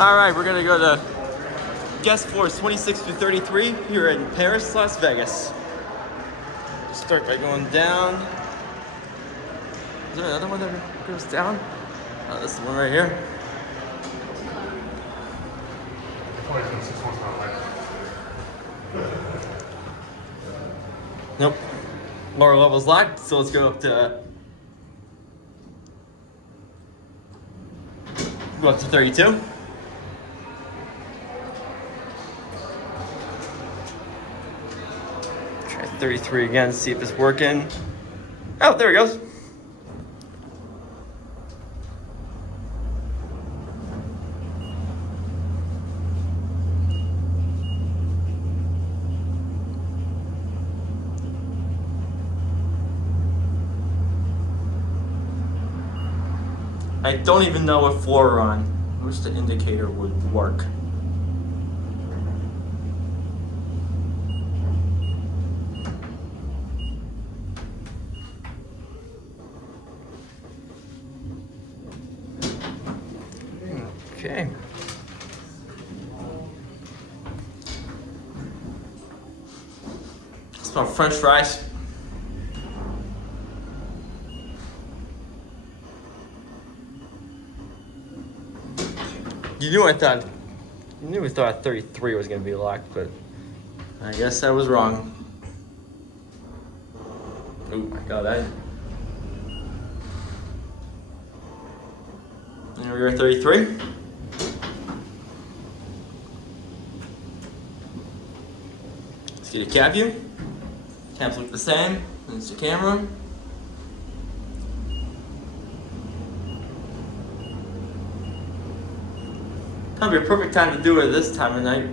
All right, we're gonna go to guest floors 26 through 33 here in Paris, Las Vegas. Start by going down. Is there another one that goes down? Oh, this is the one right here. Nope. Lower level's locked, so let's go up to 32. Try 33 again, see if it's working. Oh, there it goes. I don't even know what floor we're on. I wish the indicator would work. Okay. Smell French fries. You knew we thought 33 was gonna be locked, but I guess I was wrong. Oh my god, And we're at 33. Let's get a cab view. Cabs look the same. There's the camera. Probably a perfect time to do it this time of night.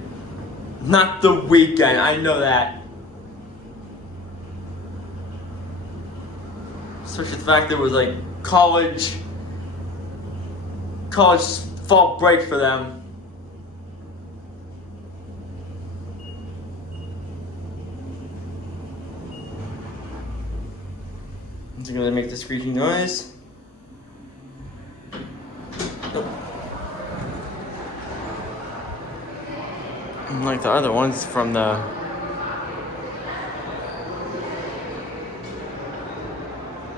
Not the weekend, I know that. Especially the fact there was like college fall break for them. Is it gonna make the screeching noise? Nope. Like the other ones from the